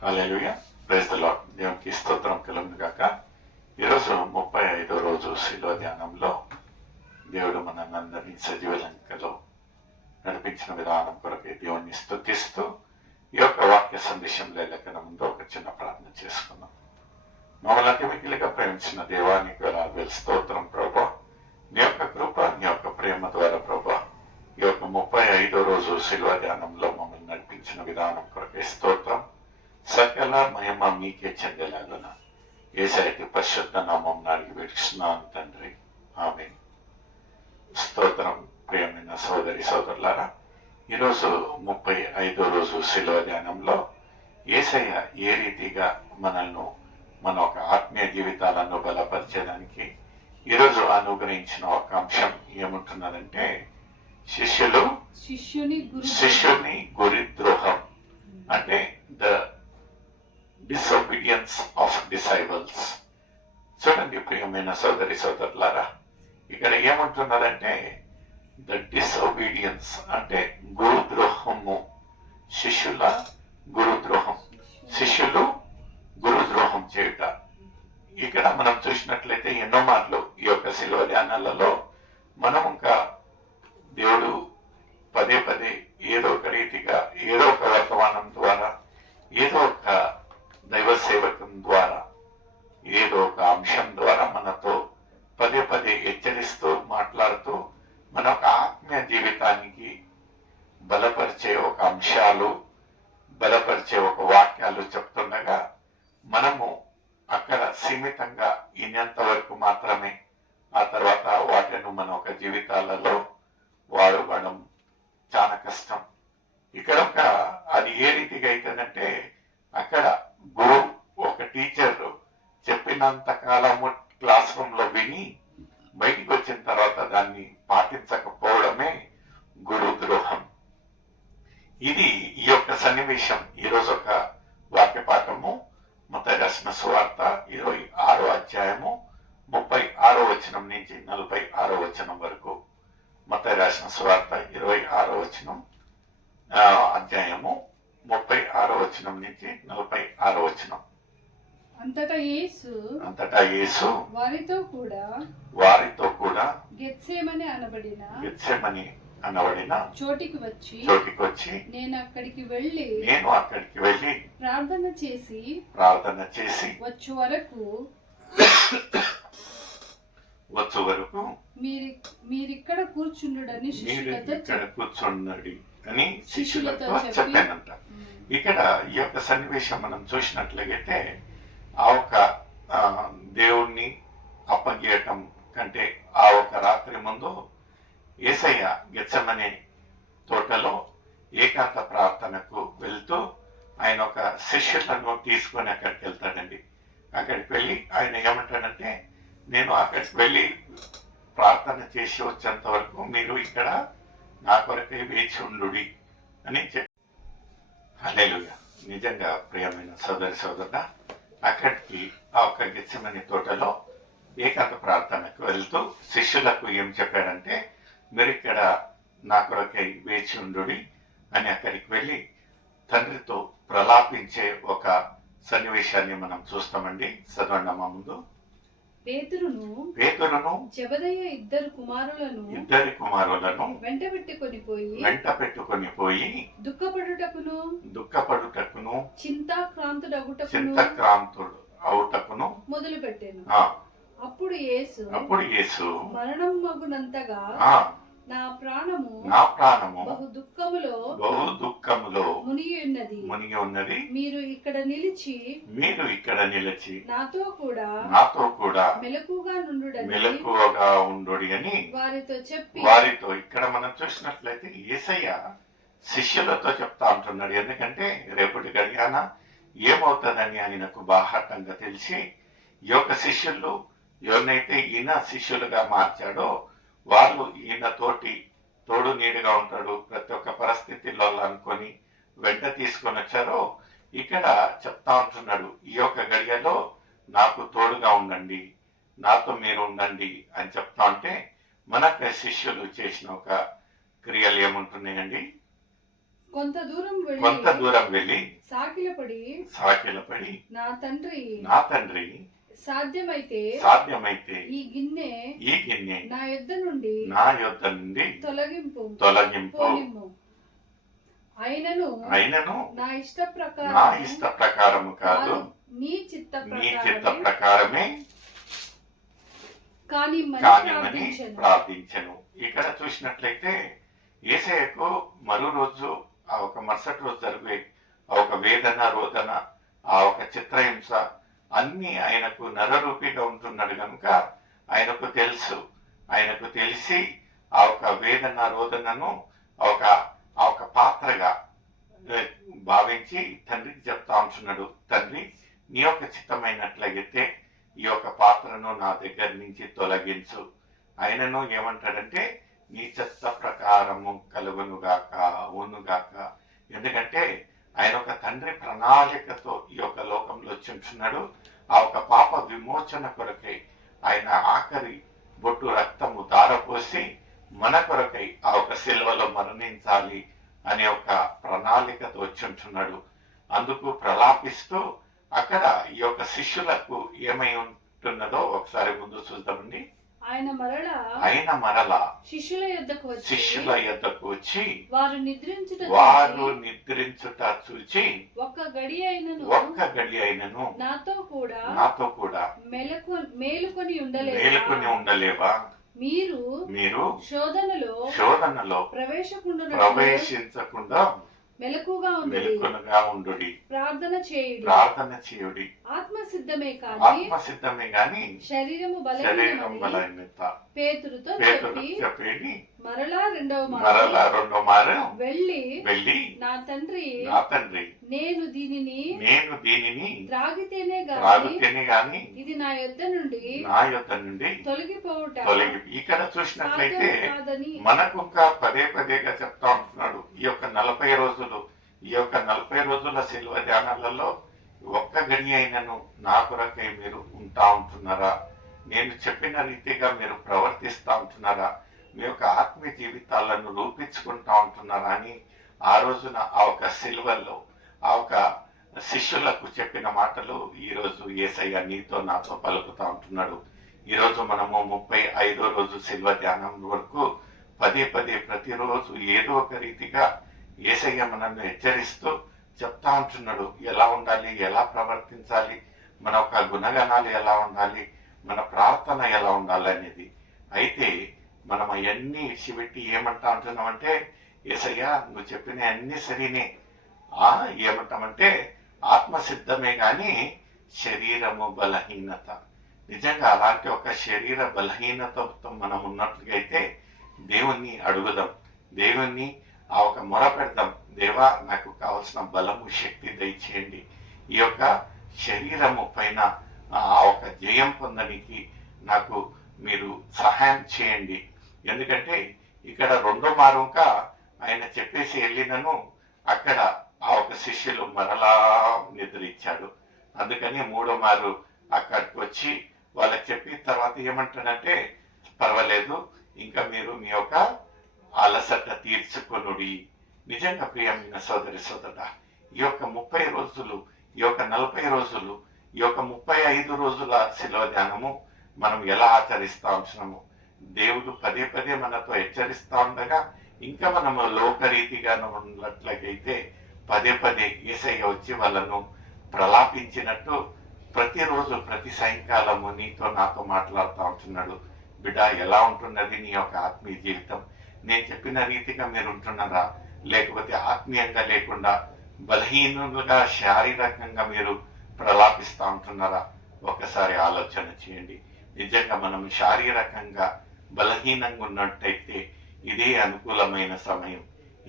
Hallelujah, praise the lord. దేవునికి స్తోత్రం కలుగును గాక. ఈరోజు 35వ రోజు శిలువ ధ్యానంలో దేవుడు మనందరినీ సజీవ లంకలో నడిపించిన విధానం కొరకే దేవుణ్ణి స్తుతిస్తూ ఈ యొక్క వాక్య సందేశంలో వెళ్ళకన ముందు ఒక చిన్న ప్రార్థన చేసుకున్నాం. మమ్మల్ని అతి మిక్కిలిగా ప్రేమించిన దేవానికి వేలాది స్తోత్రం ప్రభా. నీ యొక్క కృప, నీ యొక్క ప్రేమ ద్వారా ప్రభా ఈ యొక్క 35వ రోజు శిలువ ధ్యానంలో మమ్మల్ని నడిపించిన విధానం కొరకే స్తోత్రం. సకల మహిమ మీకే చెందేలాగున యేసయ్య పరిశుద్ధ నామం అడిగి వేడుస్తున్నాను తండ్రి, ఆమేన్. స్తోత్రం. ప్రియమైన సోదరి సోదరులారా, ఈరోజు 35వ రోజు శిలువ ధ్యానంలో యేసయ్య ఏ రీతిగా మనల్ని మన ఒక ఆత్మీయ జీవితాలను బలపరిచేదానికి ఈరోజు అనుగ్రహించిన ఒక అంశం ఏముంటున్నదంటే శిష్యుని గురి ద్రోహం, అంటే ద డిసొబీడియన్స్ ఆఫ్ డిసైబుల్స్. చూడండి ప్రియమైన సోదరి సోదరులారా, ఇక్కడ ఏమంటున్నారంటే ద డిసొబీడియన్స్ అంటే గురుద్రోహము, శిష్యుల గురుద్రోహం, శిష్యులు గురుద్రోహం చేయుట. ఇక్కడ మనం చూసినట్లయితే ఎన్నో మార్లు ఈ యొక్క శిలువ ధ్యానాలలో మనం ఇంకా దేవుడు పదే పదే ఏదో ఒక రీతిగా ఏదో ఒక వర్తమానం ద్వారా ఏదో ఒక దైవ సేవకం ద్వారా ఏదో ఒక అంశం ద్వారా మనతో పదే పదే హెచ్చరిస్తూ మాట్లాడుతూ మన ఒక ఆత్మీయ జీవితానికి బలపరిచే ఒక అంశాలు, బలపరిచే ఒక వాక్యాలు చెప్తుండగా మనము అక్కడ సీమితంగా ఇన్నంత వరకు మాత్రమే, ఆ తర్వాత వాటిని మన ఒక జీవితాలలో వాడడం చాలా కష్టం. ఇక్కడ ఒక అది ఏ రీతిగా అవుతుందంటే, అక్కడ గురువు ఒక టీచర్ చెప్పినంత కాలము క్లాస్ రూమ్ లో విని బయటికి వచ్చిన తర్వాత దాన్ని పాటించకపోవడమే గురు ద్రోహం. ఇది ఈ యొక్క సన్నివేశం. ఈరోజు ఒక వాక్య పాఠము మత్తయి రాసిన సువార్త 26వ అధ్యాయము 36వ వచనం నుంచి 46వ వచనం వరకు. మత్తయి రాసిన సువార్త 26వ వచనం అధ్యాయము 36వ వచనం నుంచి 46వ వచనం. అంతటా యేసు వారితో కూడా గెత్సేమని అనబడిన చోటికి వచ్చి నేను అక్కడికి వెళ్ళి ప్రార్థన చేసి వచ్చు వరకు మీరిక్కడ కూర్చుండుడని శిష్యులతో చెప్పానంట. ఇక్కడ ఈ యొక్క సన్నివేశం మనం చూసినట్లయితే ఆ ఒక దేవుణ్ణి అప్పగీయటం కంటే ఆ ఒక రాత్రి ముందు యేసయ్య గెత్సెమనే తోటలో ఏకాంత ప్రార్థనకు వెళ్తూ ఆయన ఒక శిష్యులను తీసుకొని అక్కడికి వెళ్తాడండి. అక్కడికి వెళ్ళి ఆయన ఏమంటాడంటే, నేను అక్కడికి వెళ్ళి ప్రార్థన చేసి వచ్చేంత వరకు మీరు ఇక్కడ నా కొరకై వేచి ఉండుడి అని చెప్పి. హల్లెలూయా. నిజంగా ప్రియమైన సోదరి సోదరుడా, అక్కడికి ఆ ఒక గెత్సెమనే తోటలో ఏకాంత ప్రార్థనకు వెళ్తూ శిష్యులకు ఏం చెప్పాడంటే, మీరు ఇక్కడ నా కొరకై వేచి ఉండుడి అని అక్కడికి వెళ్ళి తండ్రితో ప్రలాపించే ఒక సన్నివేశాన్ని మనం చూస్తామండి. చదవండి అమ్మ ముందు. పేతురును జెబెదయి ఇద్దరి కుమారులను వెంట పెట్టుకొని పోయి దుఃఖపడుటకును చింతాక్రాంతుడు అవుటకును మొదలుపెట్టాను. అప్పుడు యేసు మరణం మగునంతగా నా ప్రాణము బహు దుఃఖములో మునిగి ఉన్నది. మీరు ఇక్కడ నిలిచి నాతో కూడా మెలకువగా ఉండుడి అని వారితో ఇక్కడ మనం చూసినట్లయితే యేసయ్య శిష్యులతో చెప్తా ఉంటున్నాడు. ఎందుకంటే రేపటి గడియాన ఏమవుతుందని ఆయనకు బాహాటంగా తెలిసి ఈ యొక్క శిష్యులు ఎవరినైతే ఈయన శిష్యులుగా మార్చాడో వాళ్ళు ఈయన తోడు నీడుగా ఉంటాడు ప్రతి ఒక్క పరిస్థితిలో అనుకొని వెంట తీసుకొని వచ్చారో ఇక్కడ చెప్తా ఉంటున్నాడు, ఈ యొక్క గడియలో నాకు తోడుగా ఉండండి, నాతో మీరు ఉండండి అని చెప్తా ఉంటే మనకు శిష్యులు చేసిన ఒక క్రియలు ఏముంటున్నాయండి? కొంత దూరం వెళ్ళి సాకిలపడి నా తండ్రి సాధ్యమైతే ఈ గిన్నె నా యొద్ద నుండి తొలగింపు పోనిమ్ము. అయినను నా ఇష్ట ప్రకారము కాదు, నీ చిత్త ప్రకారమే కానీ ప్రార్థించను. ఇక్కడ చూసినట్లయితే యేసయ్యకు మరో రోజు ఆ ఒక మరుసటి రోజు జరిగే ఆ ఒక వేదన రోదన, ఆ ఒక చిత్రహింస అన్ని ఆయనకు నరరూపిగా ఉంటున్నాడు కనుక ఆయనకు తెలిసి ఆ ఒక వేదన రోదనను ఆ ఒక పాత్రగా భావించి తండ్రికి చెప్తా ఉంటున్నాడు, తండ్రి నీ యొక్క చిత్తమైనట్లయితే ఈ యొక్క పాత్రను నా దగ్గర నుంచి తొలగించు. ఆయనను ఏమంటాడంటే నీ చిత్త ప్రకారము కలుగునుగాక అవునుగాక. ఎందుకంటే ఆయన ఒక తండ్రి ప్రణాళికతో ఈ యొక్క లోకంలో చెంచున్నాడు. ఆ ఒక పాప విమోచన కొరకై ఆయన ఆఖరి బొట్టు రక్తము ధారపోసి మన కొరకై ఆ ఒక సిలువలో మరణించాలి అనే ఒక ప్రణాళికతో వచ్చుంటున్నాడు. అందుకు ప్రలాపిస్తూ అక్కడ ఈ యొక్క శిష్యులకు ఏమై ఉంటున్నదో ఒకసారి ముందు చూద్దామండి. ఆయన మరలా శిష్యుల యొద్దకు వచ్చి వారు నిద్రించుట చూచి ఒక్క గడి అయినను నాతో కూడా మేలుకొని ఉండలేవా? మీరు శోధనలో ప్రవేశించకుండా మెలకుగా ఉండుడి, ప్రార్థన చేయుడి. ఆత్మ సిద్ధమే గాని శరీరము బలహీనత. పేతురుతో చెప్పేది మరలా రెండవ మారు వెళ్ళి నా తండ్రి నేను దీనిని త్రాగితేనే గాని ఇది నా యొద్ద నుండి తొలగిపోవుట ఇక్కడ చూసినట్లయితే మనకు ఇంకా పదేగా చెప్తా ఉంటున్నాడు. ఈ యొక్క 40 రోజుల శిలువ ధ్యానాలలో ఒక్క గడి అయినను నా కొరకై మీరు ఉంటా ఉంటున్నారా? నేను చెప్పిన రీతిగా మీరు ప్రవర్తిస్తా ఉంటున్నారా? మీ యొక్క ఆత్మీయ జీవితాలను రూపించుకుంటా ఉంటున్నారా అని ఆ రోజున ఆ ఒక సిలువల్లో ఆ ఒక శిష్యులకు చెప్పిన మాటలు ఈ రోజు యేసయ్య నీతో నాతో పలుకుతా ఉంటున్నాడు. ఈ రోజు మనము 35వ రోజు శిలువ ధ్యానం వరకు పదే ప్రతిరోజు ఏదో ఒక రీతిగా యేసయ్య మనల్ని హెచ్చరిస్తూ చెప్తా ఉంటున్నాడు. ఎలా ఉండాలి, ఎలా ప్రవర్తించాలి, మన ఒక గుణగణాలు ఎలా ఉండాలి, మన ప్రార్థన ఎలా ఉండాలి అనేది. అయితే మనం అవన్నీ విడిచిపెట్టి ఏమంటా ఉంటున్నామంటే యేసయ్య నువ్వు చెప్పిన అన్ని సరినే ఏమంటామంటే ఆత్మ సిద్ధమే గాని శరీరము బలహీనత. నిజంగా అలాంటి ఒక శరీర బలహీనతతో మనం ఉన్నట్లుగైతే దేవుణ్ణి అడుగుదాం, దేవుణ్ణి ఆ ఒక మొర పెడదాం. దేవా నాకు కావలసిన బలము శక్తి దయచేయండి, ఈ యొక్క శరీరము పైన ఆ ఒక జయం పొందడానికి నాకు మీరు సహాయం చేయండి. ఎందుకంటే ఇక్కడ రెండో మారుగా ఆయన చెప్పేసి వెళ్ళినను అక్కడ ఆ ఒక శిష్యులు మరలా నిద్రించాడు. అందుకని మూడో మారు అక్కడికి వచ్చి వాళ్ళకి చెప్పి తర్వాత ఏమంటాడంటే పర్వాలేదు, ఇంకా మీరు మీ యొక్క అలసట తీర్చుకొనుడి. నిజంగా ప్రియమైన సోదరుడా, ఈ యొక్క 30 రోజులు, ఈ యొక్క 40 రోజులు, ఈ యొక్క 35 రోజుల శిలువ ధ్యానము మనం ఎలా ఆచరిస్తా ఉంటున్నాము? దేవుడు పదే మనతో హెచ్చరిస్తా ఉండగా ఇంకా మనము లోకరీతిగా ఉన్నట్లయితే పదే యేసయ్య వచ్చి వాళ్ళను ప్రలాపించినట్టు ప్రతిరోజు ప్రతి సాయంకాలము నీతో నాతో మాట్లాడుతూ ఉంటున్నాడు. బిడ్డ ఎలా ఉంటున్నది నీ యొక్క ఆత్మీయ జీవితం? నేను చెప్పిన రీతిగా మీరు ఉంటున్నారా? లేకపోతే ఆత్మీయంగా లేకుండా బలహీనులుగా శారీరకంగా మీరు ప్రలాపిస్తూ ఉంటున్నారా? ఒకసారి ఆలోచన చేయండి. నిజంగా మనం శారీరకంగా బలహీనంగా ఉన్నట్టయితే ఇదే అనుకూలమైన సమయం,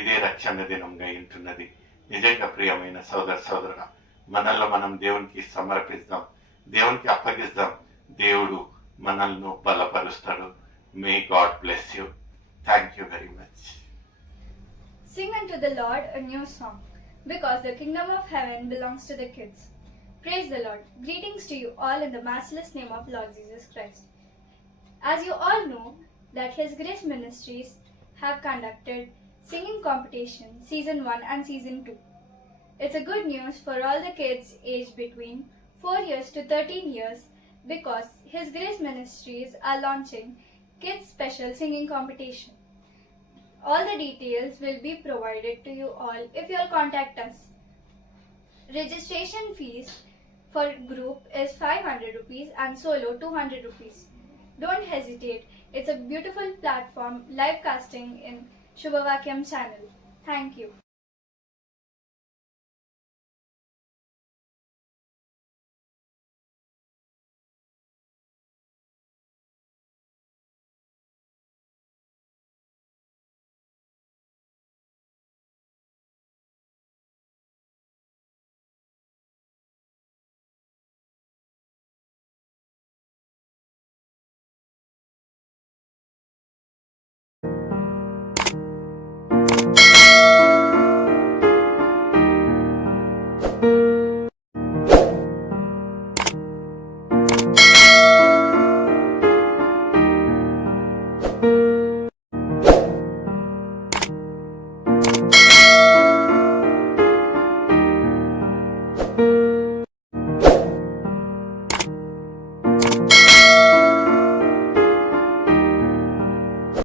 ఇదే రక్షణ దినంగా ఉంటున్నది. నిజంగా ప్రియమైన సోదరుడా, మనల్ని మనం దేవునికి సమర్పిస్తాం, దేవునికి అప్పగిస్తాం. దేవుడు మనల్ని బలపరుస్తాడు. May God bless you. Thank you very much. Sing unto the Lord a new song, because the kingdom of heaven belongs to the kids. Praise the Lord. Greetings to you all in the matchless name of Lord Jesus Christ. As you all know that His Grace Ministries have conducted Singing Competition Season 1 and Season 2. It's a good news for all the kids aged between 4 years to 13 years because His Grace Ministries are launching Kids Special Singing Competition. All the details will be provided to you all if you all contact us. Registration fees for group is 500 rupees and solo 200 rupees. Don't hesitate. It's a beautiful platform live casting in Shubhavakyam channel. Thank you.